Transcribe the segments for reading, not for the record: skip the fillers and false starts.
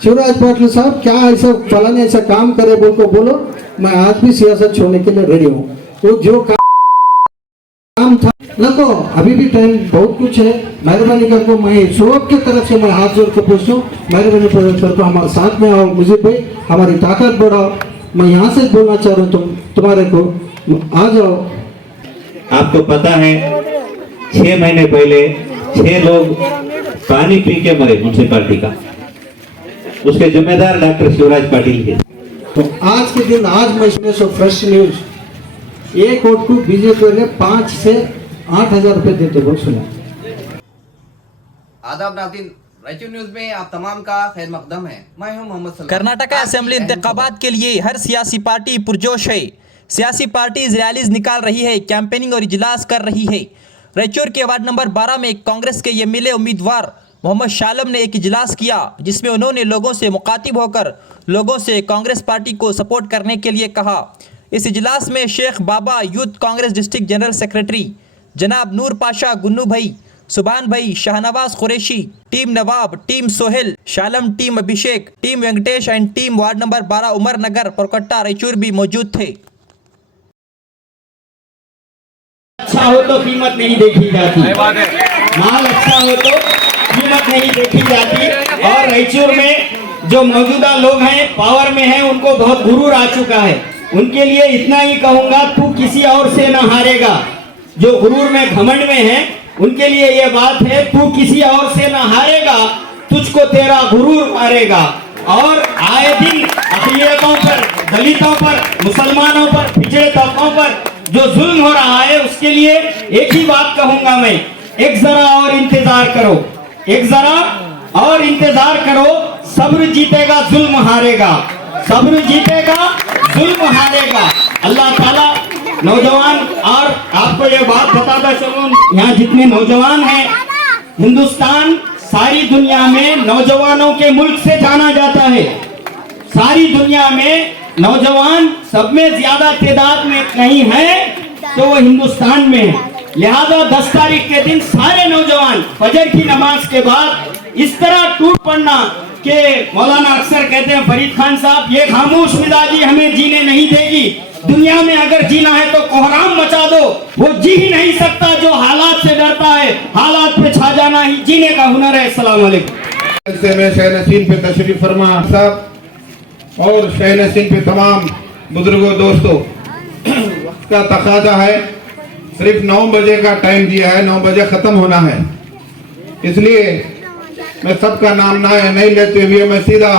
शिवराज पाटिल साहब क्या ऐसा फलाने ऐसा काम करे बोल को बोलो, मैं आज भी सियासत छोड़ने के लिए रेडी हूँ। वो जो काम था नको, अभी भी टाइम बहुत कुछ है। मेहरबानी करके मैं सब के तरफ से मैं हाथ जोड़ के पूछूं, मेहरबानी करके हमारे साथ में आओ, मुझे भाई हमारी ताकत बढ़ाओ। मैं यहाँ से बोलना चाह रहा हूँ तुम्हारे को, आ जाओ। आपको पता है 6 महीने पहले 6 लोग पानी पी के मरे म्यूनसिपालिटी का, उसके जिम्मेदार डॉक्टर शिवराज पाटिल थे। तो आज के दिन आज मैं इसमें सो फ्रेश न्यूज, एक वोट को बीजेपी ने 5 से 8 हजार रुपए देते बोल सुना। आदाब नाज़रीन, राइचूर न्यूज में आप तमाम का खैर मकदम है। मैं हूं मोहम्मद सलमान। कर्नाटक असेंबली इंतखाबात के लिए हर सियासी पार्टी पुरजोश है। सियासी पार्टी रैलीज निकाल रही है, कैंपेनिंग और इजलास कर रही है। रायचूर के वार्ड नंबर 12 में कांग्रेस के एमएलए उम्मीदवार मोहम्मद शालम ने एक इजलास किया, जिसमें उन्होंने लोगों से मुखातिब होकर लोगों से कांग्रेस पार्टी को सपोर्ट करने के लिए कहा। इस इजलास में Sheikh Baba youth Congress district general secretary जनाब नूर पाशा गुन्नू भाई, सुभान भाई, Shahnawaz Qureshi, team Nawab, team Sohail, Shalam, team Abhishek, team Venkatesh and team ward number 12 Umar Nagar Parkatta Raichur भी मौजूद थे। अच्छा हो तो कीमत नहीं देखी जाती, माल अच्छा हो तो कीमत नहीं देखी जाती। और रायचूर में जो मौजूदा लोग हैं, पावर में हैं, उनको बहुत गुरूर आ चुका है। उनके लिए इतना ही कहूंगा, तू किसी और से न हारेगा। जो गुरूर में घमंड में है उनके लिए ये बात है, तू किसी और से न हारेगा, तुझको तेरा गुरूर मारेगा। और आए दिन अक़लियतों पर, दलितों पर, मुसलमानों पर, पिछड़े तबकों पर जो जुल्म हो रहा है, उसके लिए एक ही बात कहूंगा मैं, एक जरा और इंतजार करो, एक जरा और इंतजार करो। सब्र जीतेगा, जुल्म हारेगा, सब्र जीतेगा, जुल्म हारेगा। अल्लाह ताला नौजवान, और आपको ये बात बताता चलूं, यहाँ जितने नौजवान हैं, हिंदुस्तान सारी दुनिया में नौजवानों के मुल्क से जाना जाता है। सारी दुनिया में नौजवान सब में ज्यादा तादाद में कहीं है तो वो हिंदुस्तान में है। लिहाजा 10 तारीख के दिन सारे नौजवान फजर की नमाज के बाद इस तरह टूट पड़ना कि मौलाना अक्सर कहते हैं, फरीद खान साहब, ये खामोश मिजाजी हमें जीने नहीं देगी। दुनिया में अगर जीना है तो कोहराम मचा दो। वो जी ही नहीं सकता जो हालात से डरता है, हालात पे छा जाना ही जीने का हुनर है। अस्सलाम वालेकुम। मैं शह नसीन पे तशरीफ फरमा साहब और शह नसीन पे तमाम बुजुर्गों दोस्तों, वक्त का तकाजा है, सिर्फ 9 बजे का टाइम दिया है, 9 बजे खत्म होना है, इसलिए मैं सबका नाम नहीं लेते हुए मैं सीधा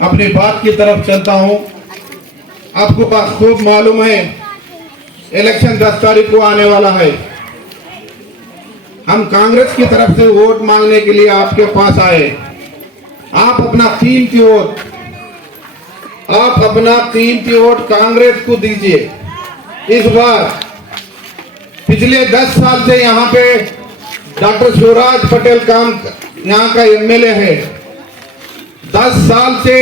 अपनी बात की तरफ चलता हूं। आपको खूब मालूम है इलेक्शन 10 तारीख को आने वाला है। हम कांग्रेस की तरफ से वोट मांगने के लिए आपके पास आए। आप अपना कीमती वोट, आप अपना कीमती वोट कांग्रेस को दीजिए। इस बार पिछले 10 साल से यहाँ पे डॉक्टर शिवराज पाटिल काम यहाँ का एमएलए है। 10 साल से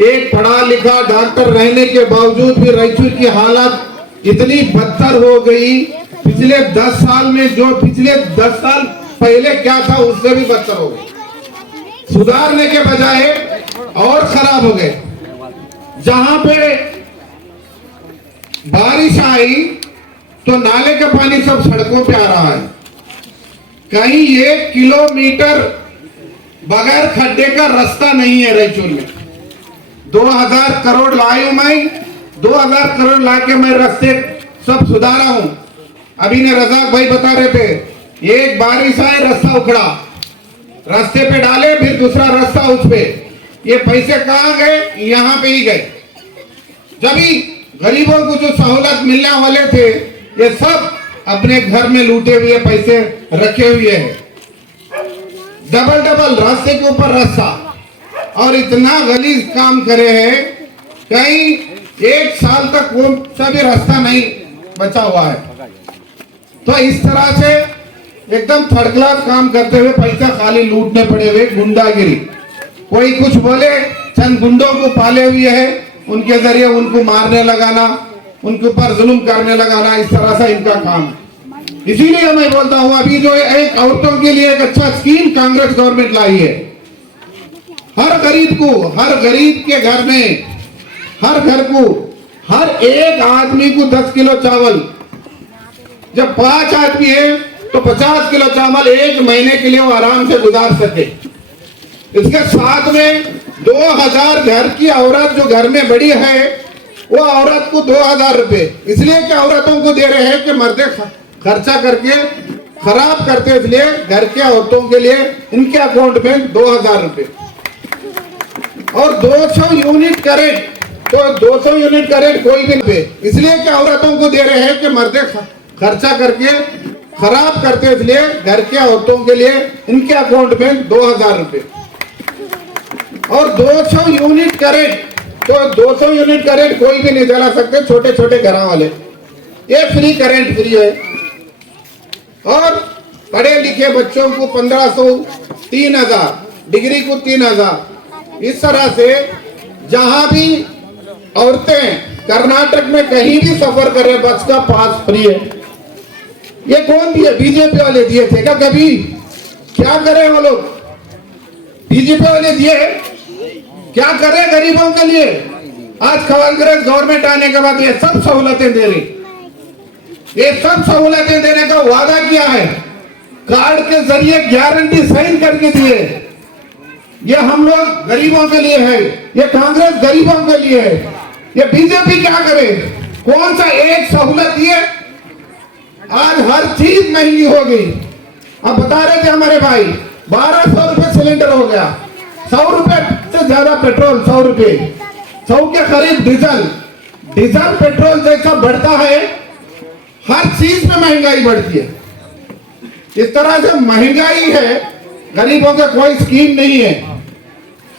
एक पढ़ा लिखा डॉक्टर रहने के बावजूद भी रायचूर की हालत इतनी बदतर हो गई। पिछले 10 साल में जो पिछले 10 साल पहले क्या था उससे भी बदतर हो गई। सुधारने के बजाय और खराब हो गए। जहां पे बारिश आई तो नाले का पानी सब सड़कों पे आ रहा है। कहीं 1 किलोमीटर बगैर खड्डे का रास्ता नहीं है रायचूर में। 2000 करोड़ लाया मैं, 2000 करोड़ लाके मैं रास्ते सब सुधारा हूं। अभी ने रजाक भाई बता रहे थे, एक बारिश आए रास्ता उखड़ा, रास्ते पे डाले, फिर दूसरा रास्ता उस पे। ये पैसे कहाँ गए? यहाँ पे ही गए। जब ही गरीबों को जो सहूलत मिलने वाले थे, ये सब अपने घर में लूटे हुए पैसे रखे हुए हैं। डबल रास्ते के ऊपर रास्ता, और इतना गलीज काम करे हैं, कहीं 1 साल तक वो सभी रास्ता नहीं बचा हुआ है। तो इस तरह से एकदम थर्ड क्लास काम करते हुए पैसा खाली लूटने पड़े हुए, गुंडागिरी। कोई कुछ बोले, चंद गुंडों को पाले हुए है, उनके जरिए उनको मारने लगाना, उनके ऊपर जुल्म करने लगाना, इस तरह से इनका काम। इसीलिए मैं बोलता हूं, अभी जो एक औरतों के लिए एक अच्छा स्कीम कांग्रेस गवर्नमेंट लाई है, हर गरीब के घर में, हर घर को, हर एक आदमी को 10 किलो चावल, जब 5 आदमी है तो 50 किलो चावल एक महीने के लिए वो आराम से गुजार सके। इसके साथ में 2000 घर की औरत जो घर में बड़ी है वो औरत को 2000 रुपए, इसलिए कि औरतों को दे रहे हैं कि मर्दे खर्चा करके खराब करते, इसलिए घर के औरतों के लिए इनके अकाउंट में 2000 रुपए और 200 यूनिट करेंट, तो 200 यूनिट करेंट कोई भी नहीं, इसलिए कि औरतों को दे रहे हैं कि मर्दे खर्चा करके खराब करते, इसलिए घर के औरतों के लिए इनके अकाउंट में 2000 रुपए और 200 यूनिट करेंट, तो 200 यूनिट करेंट कोई भी नहीं जला सकते, छोटे छोटे घर वाले, ये फ्री करेंट फ्री है। और पढ़े लिखे बच्चों को 1500, 3000, डिग्री को 3000, इस तरह से जहां भी औरतें कर्नाटक में कहीं भी सफर कर रहे बस का पास फ्री है। ये कौन दिए? बीजेपी वाले दिए थे क्या कभी? क्या करें वो लोग? बीजेपी वाले दिए, क्या करें गरीबों के लिए? आज कांग्रेस गवर्नमेंट आने के बाद ये सब सहूलतें दे रही, ये सब सहूलतें देने का वादा किया है, कार्ड के जरिए गारंटी साइन करके दिए। ये हम लोग गरीबों के लिए है, ये कांग्रेस गरीबों के लिए है। ये बीजेपी क्या करे? कौन सा एक सहूलत दिए? आज हर चीज महंगी हो गई। अब बता रहे थे हमारे भाई 1200 रुपए सिलेंडर हो गया, 100 रुपए से ज्यादा पेट्रोल, 100 रुपए, 100 के करीब डीजल पेट्रोल जैसा बढ़ता है, हर चीज में महंगाई बढ़ती है। इस तरह से महंगाई है, गरीबों का कोई स्कीम नहीं है,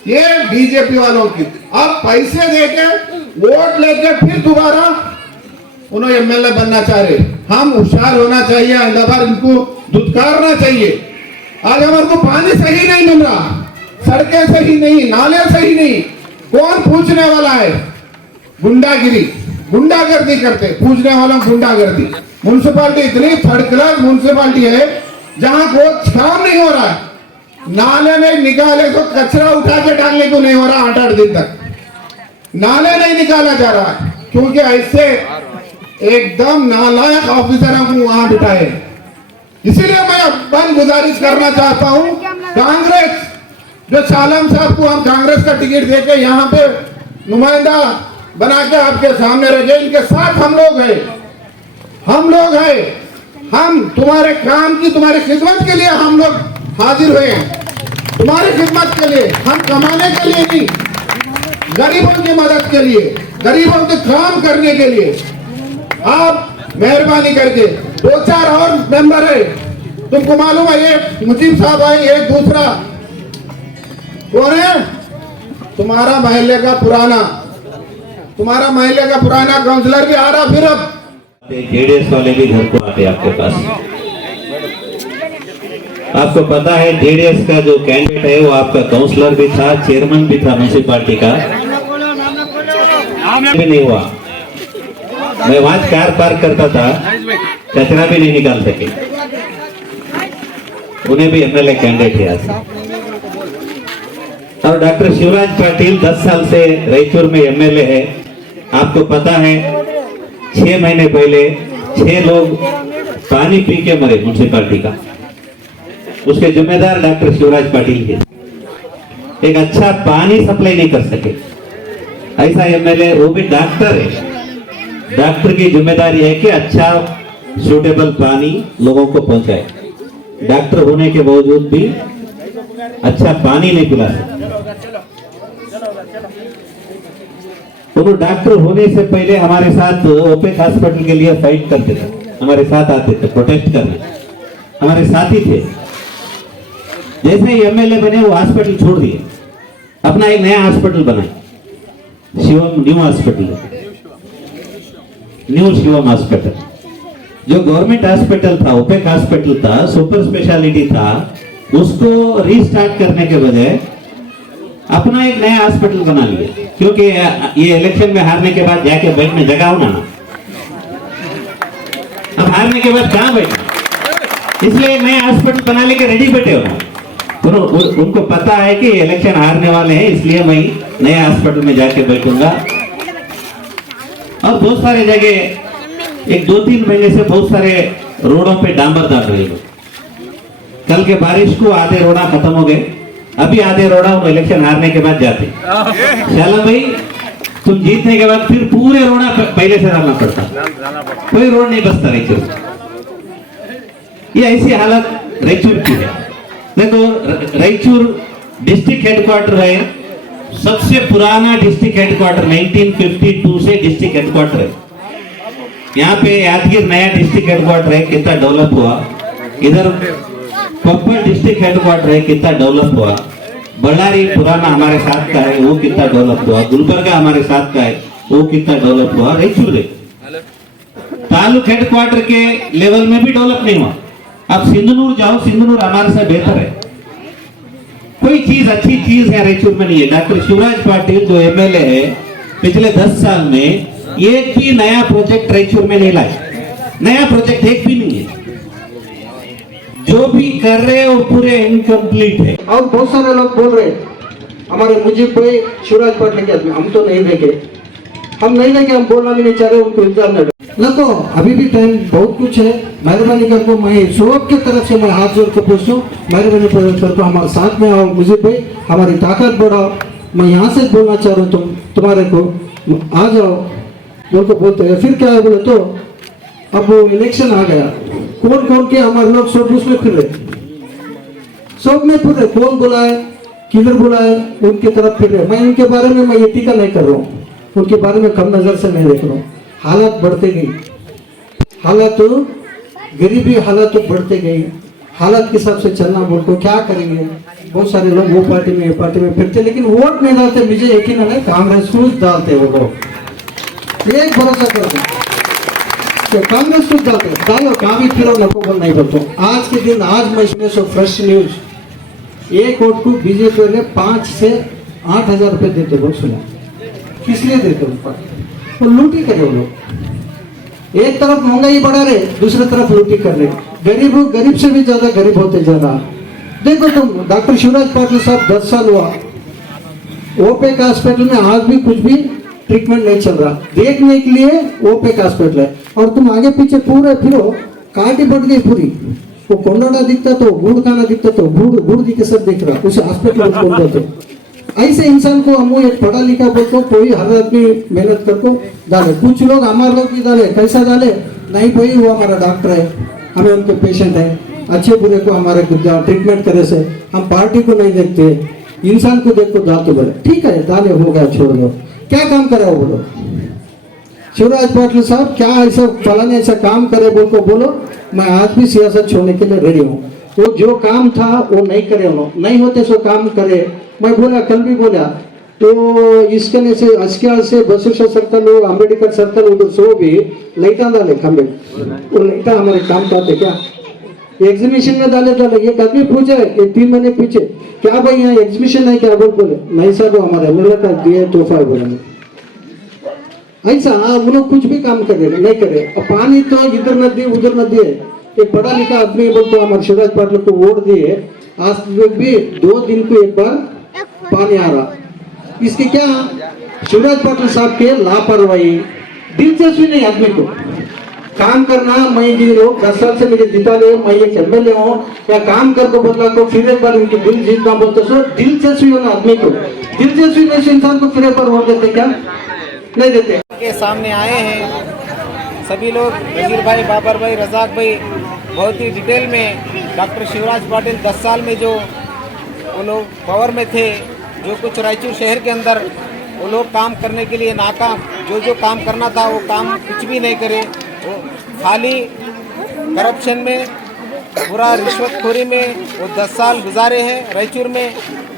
ये बीजेपी वालों की। अब पैसे देके वोट लेके फिर दोबारा उन्हें एमएलए बनना चाह रहे। हम होशियार होना चाहिए, अहमदाबाद इनको धुतकारना चाहिए। आज हमारे को पानी सही नहीं मिल रहा, सड़कें सही नहीं, नाले सही नहीं, कौन पूछने वाला है? गुंडागर्दी करते, पूछने वालों को गुंडागर्दी। म्युनिसिपालिटी इतनी थर्ड क्लास म्युनिसिपालिटी है जहां कोई काम नहीं हो रहा है, नाले में निकाले तो कचरा उठा के डालने को नहीं हो रहा, 8-8 दिन तक नाले नहीं निकाला जा रहा है, क्योंकि ऐसे एकदम नालायक ऑफिसरों को वहां बिठाए। इसीलिए मैं बंद गुजारिश करना चाहता हूं, कांग्रेस जो सालम साहब को हम कांग्रेस का टिकट देके यहाँ पे नुमाइंदा बना के आपके सामने रखे, इनके साथ हम लोग हैं, हम तुम्हारे काम की, तुम्हारी खिदमत के लिए हम लोग हाजिर हुए हैं, तुम्हारी खिदमत के लिए, हम कमाने के लिए नहीं, गरीबों की मदद के लिए, गरीबों के काम करने के लिए। आप मेहरबानी करके 2-4 और मेंबर है, तुमको मालूम है, एक मुजीब साहब आए, एक दूसरा कौन है? तुम्हारा महल्ले का पुराना काउंसलर भी आ रहा। फिर अब जेडीएस वाले भी घर को आते आपके पास। आपको पता है जेडीएस का जो कैंडिडेट है वो आपका काउंसलर भी था, चेयरमैन भी था म्यूनिसिपालिटी का, भी नहीं हुआ। मैं वहां कार पार्क करता था, कचरा भी नहीं निकाल सके, उन्हें भी एमएलए कैंडिडेट है आज। और डॉक्टर शिवराज पाटिल 10 साल से रायचूर में एमएलए है। आपको पता है 6 महीने पहले 6 लोग पानी पी के मरे म्यूनिसिपालिटी का, उसके जिम्मेदार डॉक्टर शिवराज पाटिल है। एक अच्छा पानी सप्लाई नहीं कर सके, ऐसा एमएलए, वो भी डॉक्टर है। डॉक्टर की जिम्मेदारी है कि अच्छा सूटेबल पानी लोगों को पहुंचाए। डॉक्टर होने के बावजूद भी अच्छा पानी नहीं पिला सकते। तो डॉक्टर होने से पहले हमारे साथ ओपेक हॉस्पिटल के लिए फाइट करते थे, हमारे साथ आते थे प्रोटेस्ट करने, हमारे साथी थे। जैसे ही एमएलए बने वो हॉस्पिटल छोड़ दिए, अपना एक नया हॉस्पिटल बनाए, Shivam new hospital, new Shivam hospital. जो गवर्नमेंट हॉस्पिटल था, ओपेक हॉस्पिटल था, सुपर स्पेशलिटी था, उसको रीस्टार्ट करने के बजाय अपना एक नया हॉस्पिटल बना लिया। क्योंकि ये इलेक्शन में हारने के बाद जाके बैठने जगह हो ना, अब हारने के बाद कहां बैठना, इसलिए नया हॉस्पिटल बना लेके रेडी बैठे हो। उनको पता है कि इलेक्शन हारने वाले हैं, इसलिए मैं नए हॉस्पिटल में जाके बैठूंगा। और बहुत सारे जगह एक 2-3 महीने से बहुत सारे रोडों पे डांबर डाल रहे हैं। कल के बारिश को आधे रोड़ा खत्म हो गए, अभी आधे रोड़ा उन इलेक्शन हारने के बाद जाते। शाला भाई तुम जीतने के बाद फिर पूरे रोड़ा पहले से डालना पड़ता, कोई रोड नहीं बचता रायचूर। ये ऐसी हालत रायचूर की है। देखो रायचूर डिस्ट्रिक्ट हेडक्वार्टर है, सबसे पुराना डिस्ट्रिक्ट हेडक्वार्टर 1952 से डिस्ट्रिक्ट हेडक्वार्टर है। यहाँ पे यादगीर नया डिस्ट्रिक्ट हेडक्वार्टर है, कितना डेवलप हुआ। इधर कोप्पल डिस्ट्रिक्ट हेडक्वार्टर है, कितना डेवलप हुआ। बಳ್ಳारी पुराना हमारे साथ का है, वो कितना डेवलप हुआ। गुलबर्गा हमारे साथ का है, वो कितना डेवलप हुआ। रायचूर तालुक हेडक्वार्टर के लेवल में भी डेवलप नहीं हुआ। अब सिंधनूर जाओ, सिंधनूर हमारे से बेहतर है। कोई चीज अच्छी चीज है रायचूर में नहीं है। डॉक्टर शिवराज पाटिल जो एमएलए है, पिछले 10 साल में एक भी नया प्रोजेक्ट रायचूर में नहीं लाए। नया प्रोजेक्ट एक भी नहीं है। जो भी कर रहे हैं वो पूरे इनकम्प्लीट है। और बहुत सारे लोग बोल रहे हमारे मुजीब भाई शिवराज पाटिल के आदमी, हम तो नहीं देखे, हम नहीं देखे, हम बोलना भी नहीं चाह रहे, उनको इल्जाम न नको। अभी भी टाइम बहुत कुछ है, मेहरबानी करके मैं सबके तरफ से मैं हाथ जोड़ के पूछूं, मेहरबानी करके हमारे साथ में आओ मुजीब भाई, हमारी ताकत बढ़ाओ। मैं यहाँ से बोलना चाह रहा हूँ तुम्हारे को आ जाओ बोल को बोलते हैं। फिर क्या है बोले तो अब वो इलेक्शन आ गया, कौन कौन के हमारे लोग सब उसमें फिर रहे, सब में फिर रहे, कौन बुलाए किधर बुलाए उनकी तरफ फिर रहे। मैं उनके बारे में मैं ये टीका नहीं कर रहा हूँ, उनके बारे में कम नजर से नहीं देख रहा हूँ। हालत बढ़ते गई, हालत गरीबी हालत बढ़ते गई, हालत के हिसाब से चलना बोल को क्या करेंगे। बहुत सारे लोग वो पार्टी में ये पार्टी में फिरते, लेकिन वोट नहीं डालते। मुझे यकीन है कांग्रेस को डालते वो लोग, एक भरोसा करते तो कांग्रेस को डालते। डालो कहाँ भी फिरो नको बोल नहीं बोलते। आज के दिन आज मैं इसमें सो फ्रेश न्यूज, एक वोट को बीजेपी ने 5 से 8 हजार रुपए देते बोल सुना। किस लिए देते ऊपर वो लूटी करे वो लोग। एक तरफ महंगाई बढ़ा रहे, दूसरी तरफ लूटी कर रहे। गरीब से भी ज्यादा गरीब होते जा रहा। देखो तुम डॉक्टर शिवराज पाटिल साहब 10 साल हुआ ओपेक हॉस्पिटल में, आज भी कुछ भी ट्रीटमेंट नहीं चल रहा। देखने के लिए ओपेक हॉस्पिटल है और तुम आगे पीछे पूरे फिरो, काटी बढ़ गई पूरी। वो कोंडाना दिखता तो गुड़ खाना दिखता तो गुड़ दिखे सब दिख रहा, उसे हॉस्पिटल में खोल देते। ऐसे इंसान को हम एक पढ़ा लिखा बोलते कोई हर आदमी मेहनत करके डाले। कुछ लोग हमारे लोग भी डाले, कैसा डाले नहीं भाई वो हमारा डॉक्टर है, हमें उनके पेशेंट है, अच्छे बुरे को हमारे ट्रीटमेंट करे से हम पार्टी को नहीं देखते, इंसान को देख को डालते बोले ठीक है डाले हो गया छोड़ दो। क्या काम करे वो बोलो। शिवराज पाटिल साहब क्या ऐसा फलाने ऐसा काम करे बोल को बोलो, मैं आज भी सियासत छोड़ने के लिए रेडी हूँ। वो जो काम था वो नहीं करे, उन्होंने नहीं होते सो काम करे। मैं बोला कल भी बोला तो इसके से अस्क्याल से बसवेश्वर सर्कल अंबेडकर सर्कल उधर सो भी लाइटा डाले खंबे, वो लाइटा हमारे काम का थे क्या एग्जीबिशन में डाले। एक आदमी पूछे 3 महीने पीछे क्या भाई यहाँ एग्जीबिशन है क्या बोले नहीं सर वो हमारे एमएलए का दिए तोहफा बोले। ऐसा वो लोग कुछ भी काम करे नहीं करे। पानी तो इधर नदी उधर नदी है। एक पढ़ा लिखा आदमी बोलते हमारे शिवराज पाटिल को वोट दिए, आज भी 2 दिन को एक बार पानी आ रहा। इसके क्या शिवराज पाटिल साहब के लापरवाही, दिलचस्पी नहीं आदमी को काम करना। मैं ये लोग 10 साल से मुझे जिता ले, मैं एक एमएलए हूँ या काम करके बोला को फिर एक बार उनकी दिल जीतना बोलते सो दिलचस्पी होना आदमी को। दिलचस्पी नहीं से इंसान को फिर एक बार वोट देते क्या नहीं देते। के सामने आए हैं सभी लोग, वजीर भाई, बाबर भाई, रजाक भाई, बहुत ही डिटेल में डॉक्टर शिवराज पाटिल 10 साल में जो वो लोग पावर में थे, जो कुछ रायचूर शहर के अंदर वो लोग काम करने के लिए नाकाम, जो काम करना था वो काम कुछ भी नहीं करे। वो खाली करप्शन में, पूरा रिश्वतखोरी में वो 10 साल गुजारे हैं। रायचूर में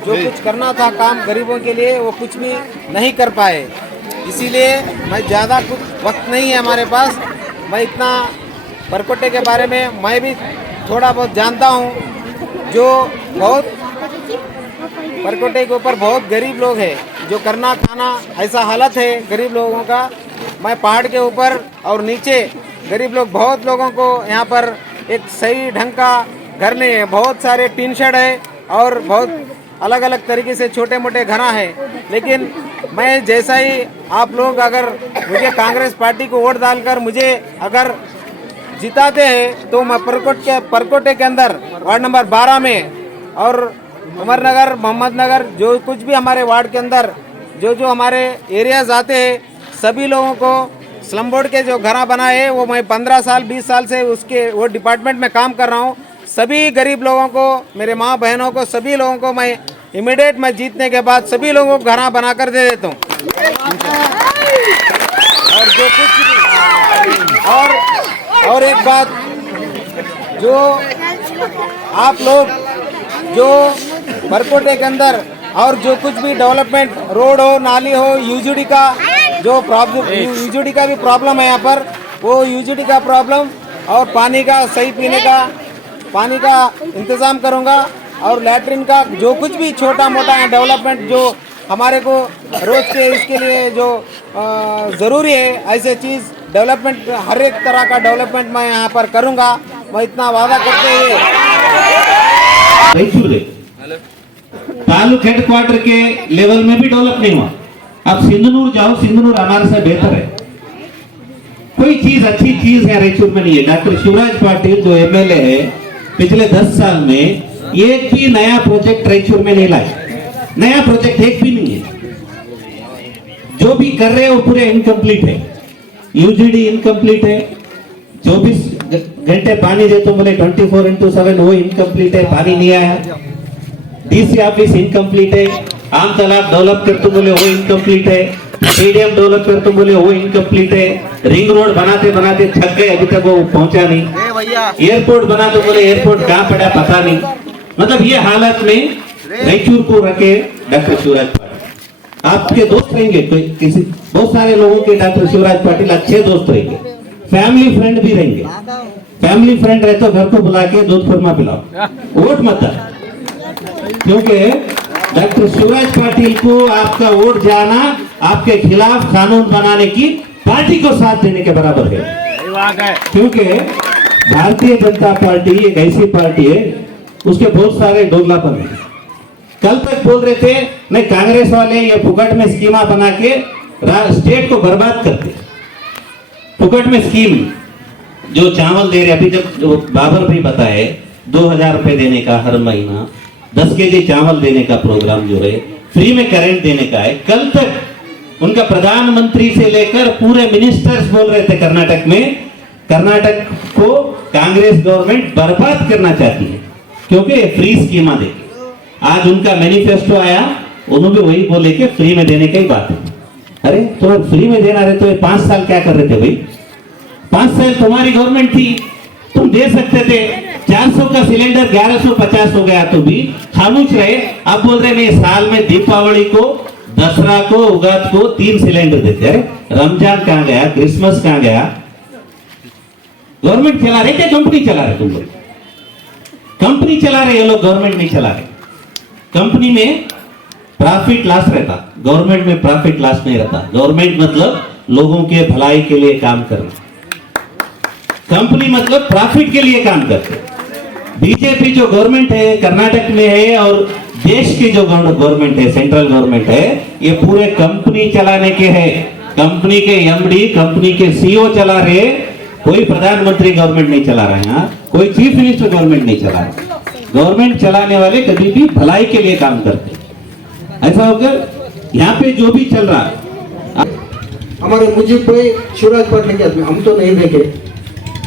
जो कुछ करना था काम गरीबों के लिए वो कुछ भी नहीं कर पाए। इसीलिए मैं ज़्यादा कुछ वक्त नहीं है हमारे पास। मैं इतना परकोटे के बारे में मैं भी थोड़ा बहुत जानता हूँ, जो बहुत परकोटे के ऊपर बहुत गरीब लोग हैं, जो करना खाना ऐसा हालत है गरीब लोगों का। मैं पहाड़ के ऊपर और नीचे गरीब लोग, बहुत लोगों को यहाँ पर एक सही ढंग का घर नहीं है। बहुत सारे टीन शेड है और बहुत अलग अलग तरीके से छोटे मोटे घरा हैं। लेकिन मैं जैसा ही आप लोग अगर मुझे कांग्रेस पार्टी को वोट डालकर मुझे अगर जिताते हैं तो मैं परकोटे के अंदर वार्ड नंबर 12 में और उमरनगर, मोहम्मदनगर, जो कुछ भी हमारे वार्ड के अंदर जो हमारे एरियाज आते हैं, सभी लोगों को स्लम बोर्ड के जो घरा बनाए हैं वो मैं 15 साल 20 साल से उसके वो डिपार्टमेंट में काम कर रहा हूँ। सभी गरीब लोगों को, मेरे माँ बहनों को, सभी लोगों को मैं इमीडिएट मैं जीतने के बाद सभी लोगों को घरा बनाकर दे देता हूँ। और जो कुछ और एक बात, जो आप लोग जो परकोटे के अंदर और जो कुछ भी डेवलपमेंट, रोड हो, नाली हो, यूजीडी का जो प्रॉब्लम, यूजीडी का भी प्रॉब्लम है यहाँ पर, वो यूजीडी का प्रॉब्लम और पानी का सही पीने का पानी का इंतज़ाम करूँगा। और लैट्रिन का जो कुछ भी छोटा मोटा डेवलपमेंट जो हमारे को रोज के इसके लिए जो ज़रूरी है, ऐसे चीज़ डेवलपमेंट, हर एक तरह का डेवलपमेंट मैं यहाँ पर करूँगा। मैं इतना वादा करते हुए तालुक हेडक्वार्टर के लेवल में भी डेवलप नहीं हुआ। अब सिंधनूर जाओ, सिंधनूर हमारे से बेहतर है। कोई चीज अच्छी चीज है रायचूर में नहीं है। डॉक्टर शिवराज पाटिल जो एमएलए है, पिछले 10 साल में एक भी नया प्रोजेक्ट रायचूर में नहीं लाए। नया प्रोजेक्ट एक भी नहीं है। जो भी कर रहे हैं वो पूरे इनकम्प्लीट है। यूजीडी इनकम्प्लीट है। 24 घंटे पानी दे तो बोले 24x7 वो इनकम्प्लीट है, पानी नहीं आया। डीसी ऑफिस इनकम्प्लीट है। आम तालाब डेवलप कर तुम बोले वो इनकम्प्लीट है। स्टेडियम डेवलप कर तुम बोले वो इनकम्प्लीट है। रिंग रोड बनाते बनाते थक गए, अभी तक वो पहुंचा नहीं। एयरपोर्ट बना तो बोले एयरपोर्ट कहाँ पड़ा पता नहीं। मतलब ये हालत में रायचूर को रखे डॉक्टर शिवराज पाटिल। आपके दोस्त रहेंगे, कोई किसी बहुत सारे लोगों के डॉक्टर शिवराज पाटिल अच्छे दोस्त रहेंगे, फैमिली फ्रेंड भी रहेंगे। फैमिली फ्रेंड रहे तो घर को बुला के दूध खुरमा पिलाओ, वोट मत दो। क्योंकि डॉक्टर शिवराज पाटिल को आपका वोट जाना आपके खिलाफ कानून बनाने की पार्टी को साथ देने के बराबर है। क्योंकि भारतीय जनता पार्टी एक ऐसी पार्टी है, उसके बहुत सारे डोगलापन है। कल तक बोल रहे थे नहीं कांग्रेस वाले ये फुकट में स्कीमा बना के स्टेट को बर्बाद करते। फुकट में स्कीम जो चावल दे रहे, अभी जब बाबर भी बताए 2000 रुपए देने का हर महीना, 10 केजी चावल देने का प्रोग्राम जो है, फ्री में करंट देने का है। कल तक उनका प्रधानमंत्री से लेकर पूरे मिनिस्टर्स बोल रहे थे कर्नाटक में, कर्नाटक को कांग्रेस गवर्नमेंट बर्बाद करना चाहती है क्योंकि फ्री स्कीमा देगी। आज उनका मैनिफेस्टो आया, उन्होंने वही बोले कि फ्री में देने की ही बात है। अरे तो फ्री में देना रहे तो ये 5 साल क्या कर रहे थे भाई? 5 साल तुम्हारी गवर्नमेंट थी, तुम दे सकते थे। 400 का सिलेंडर 1150 हो गया तो भी खामोश रहे। अब बोल रहे नहीं, साल में दीपावली को, दसरा को, उगाद को 3 सिलेंडर देते। अरे रमजान कहाँ गया, क्रिसमस कहाँ गया? गवर्नमेंट चला रहे क्या कंपनी चला रहे? तुम लोग कंपनी चला रहे, ये लोग गवर्नमेंट नहीं चला रहे। कंपनी में प्रॉफिट लॉस रहता, गवर्नमेंट में प्रॉफिट लॉस नहीं रहता। गवर्नमेंट मतलब लोगों के भलाई के लिए काम करना, कंपनी मतलब प्रॉफिट के लिए काम करते। बीजेपी जो गवर्नमेंट है कर्नाटक में है और देश की जो गवर्नमेंट है, सेंट्रल गवर्नमेंट है, ये पूरे कंपनी चलाने के है। कंपनी के एमडी, कंपनी के सीईओ चला रहे, कोई प्रधानमंत्री गवर्नमेंट नहीं चला रहे हैं, कोई चीफ मिनिस्टर गवर्नमेंट नहीं चला रहे। गवर्नमेंट चलाने वाले कभी भी भलाई के लिए काम करते। ऐसा होकर यहाँ पे जो भी चल रहा है, हमारे मुजीब भाई शिवराज पाटिल के आदमी, हम तो नहीं देंगे,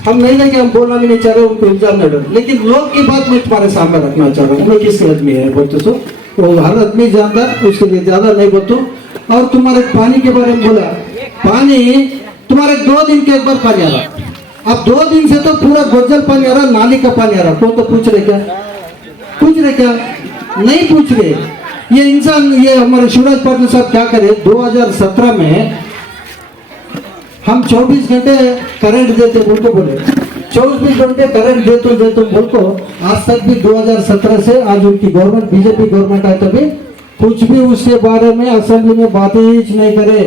हम नहीं देंगे, हम बोलना भी नहीं चाह रहे, उनको इल्जाम नहीं डाल। लेकिन लोग की बात मैं तुम्हारे सामने रखना चाह रहा हूँ। मैं किस आदमी है बोलते सो, वो हर आदमी जानता, उसके लिए ज्यादा नहीं बोलता। और तुम्हारे पानी के बारे में बोला, पानी तुम्हारे 2 दिन के एक बार पानी आ रहा। अब 2 दिन से तो पूरा गोजल पानी आ रहा, नाली का पानी आ रहा। कौन तो पूछ रहे क्या? पूछ रहे क्या? नहीं पूछ रहे। ये इंसान, ये हमारे शिवराज पाटिल साहब क्या करे? 2017 में हम 24 घंटे करंट देते बोल को बोले, 24 घंटे करंट देते बोल को। आज तक भी 2017 से आज उनकी गवर्नमेंट, बीजेपी गवर्नमेंट आए तभी कुछ भी उसके बारे में असेंबली में बातें ही नहीं करे।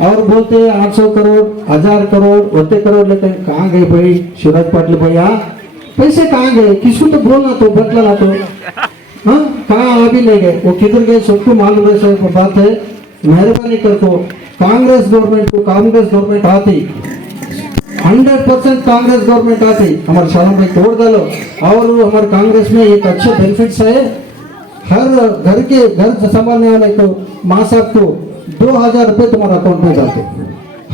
और बोलते 800 करोड़, 1000 करोड़, 80 करोड़, लेकिन कहाँ गए भाई शिवराज पाटिल भैया? पैसे कहाँ गए? किसको तो बोलना तो बतलाना तो। हाँ कहाँ अभी नहीं गए, वो किधर गए सबको मालूम है। सब बात है, मेहरबानी करको कांग्रेस गवर्नमेंट आती 100% कांग्रेस गवर्नमेंट आती, हमारे शाम में तोड़ डालो। और हमारे कांग्रेस में एक अच्छे बेनिफिट्स है, हर घर संभालने वाले को माँ साहब को 2000 रुपये तुम्हारे अकाउंट में डालते,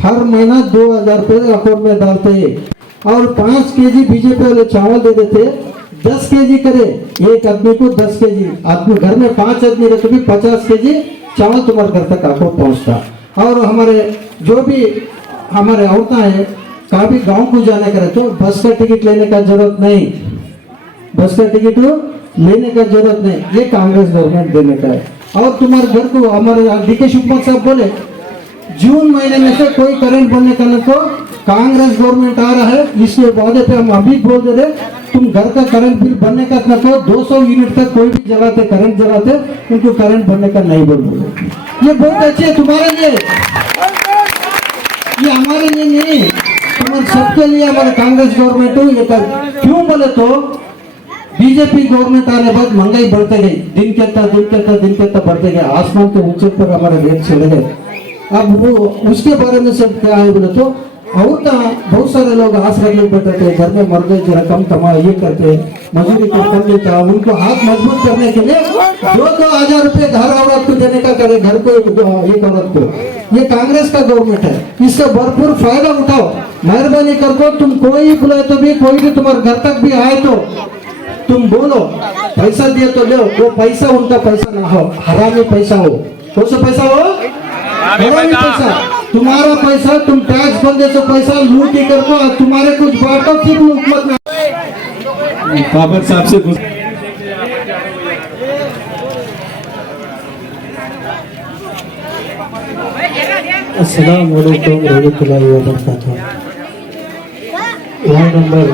हर महीना 2000 रुपये अकाउंट में डालते। और 5 केजी बीजेपी वाले चावल दे देते, 10 केजी करे एक आदमी को 10 केजी, आदमी घर में 5 आदमी रहते भी 50 केजी चावल तुम्हारे घर तक आपको पहुंचता। और हमारे जो भी हमारे औरतें हैं कहाँ भी गांव को जाने का रहते, बस का टिकट लेने का जरूरत नहीं, बस का टिकट लेने का जरूरत नहीं, ये कांग्रेस गवर्नमेंट देने का है। और तुम्हारे घर को हमारे डीके शिवकुमार साहब बोले जून महीने में से कोई करंट बनने का तो कांग्रेस गवर्नमेंट आ रहा है, इसके वादे पे हम अभी बोल दे रहे, तुम घर का करंट बिल बनने का न तो 200 यूनिट तक कोई भी जलाते करंट जलाते उनको करंट बनने का नहीं बोल। ये बहुत अच्छे है तुम्हारे लिए, ये हमारे लिए नहीं, तुम्हारे सबके लिए हमारे कांग्रेस गवर्नमेंट हो। ये क्यों बोले तो बीजेपी गवर्नमेंट आने बाद महंगाई बढ़ते गई, दिन के तक बढ़ते गए, आसमान के ऊंचे पर हमारे रेट चले गए। अब वो उसके बारे में सब क्या है बोले तो और बहुत सारे लोग आश्रय में बैठे थे, घर में मर गए, जरा कम कमा ये करते मजदूरी को कम देता, उनको हाथ मजबूत करने के लिए 2,000 रुपये घर औरत को देने का करे, घर को एक औरत को। ये कांग्रेस का गवर्नमेंट है, इसका भरपूर फायदा उठाओ। मेहरबानी करके तुम कोई बुलाए तो भी, कोई भी तुम्हारे घर तक भी आए तो तुम बोलो पैसा दिए तो लो, वो पैसा उनका पैसा ना हो, हरामी पैसा हो। कौन सा पैसा हो? हरामी पैसा, तुम्हारा पैसा, तुम टैक्स बंदे से पैसा लूट ही करको, तुम्हारे कुछ बांटो फिर हुकूमत में। बाबर साहब से कुछ अस्सलाम वालेकुम रहमतुल्लाहि व बरकातहू। Ward number